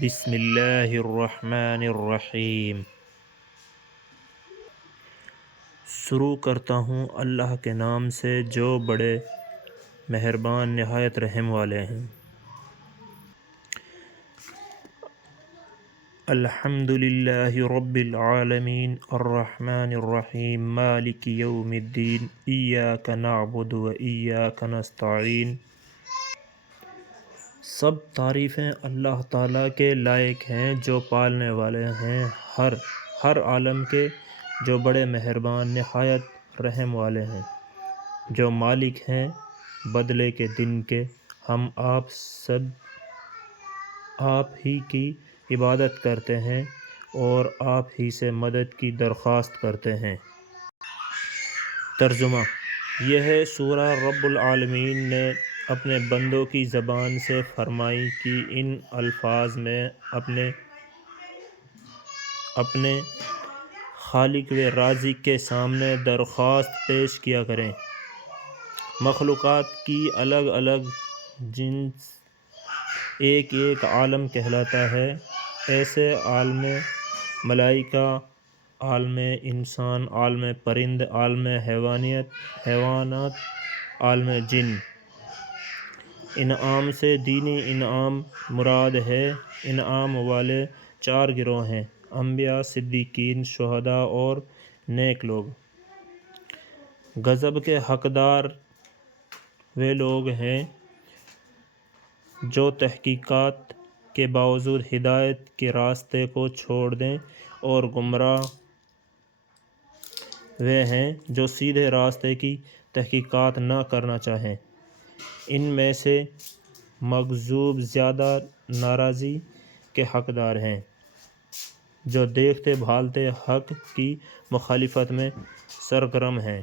بسم اللہ الرحمن الرحیم۔ شروع کرتا ہوں اللہ کے نام سے جو بڑے مہربان نہایت رحم والے ہیں۔ الحمد للہ رب العالمین الرحمن الرحیم مالک یوم الدین ایاک نعبد و ایاک نستعین۔ سب تعریفیں اللہ تعالیٰ کے لائق ہیں جو پالنے والے ہیں ہر عالم کے، جو بڑے مہربان نہایت رحم والے ہیں، جو مالک ہیں بدلے کے دن کے۔ ہم آپ سب آپ ہی کی عبادت کرتے ہیں اور آپ ہی سے مدد کی درخواست کرتے ہیں۔ ترجمہ: یہ سورہ رب العالمین نے اپنے بندوں کی زبان سے فرمائی کہ ان الفاظ میں اپنے خالق و رازق کے سامنے درخواست پیش کیا کریں۔ مخلوقات کی الگ الگ جنس ایک عالم کہلاتا ہے۔ ایسے عالم ملائکہ، عالم انسان، عالم پرند، عالم حیوانات، عالم جن۔ انعام سے دینی انعام مراد ہے۔ انعام والے چار گروہ ہیں: انبیاء، صدیقین، شہداء اور نیک لوگ۔ غضب کے حقدار وہ لوگ ہیں جو تحقیقات کے باوجود ہدایت کے راستے کو چھوڑ دیں، اور گمراہ وہ ہیں جو سیدھے راستے کی تحقیقات نہ کرنا چاہیں۔ ان میں سے مغضوب زیادہ ناراضی کے حقدار ہیں، جو دیکھتے بھالتے حق کی مخالفت میں سرگرم ہیں۔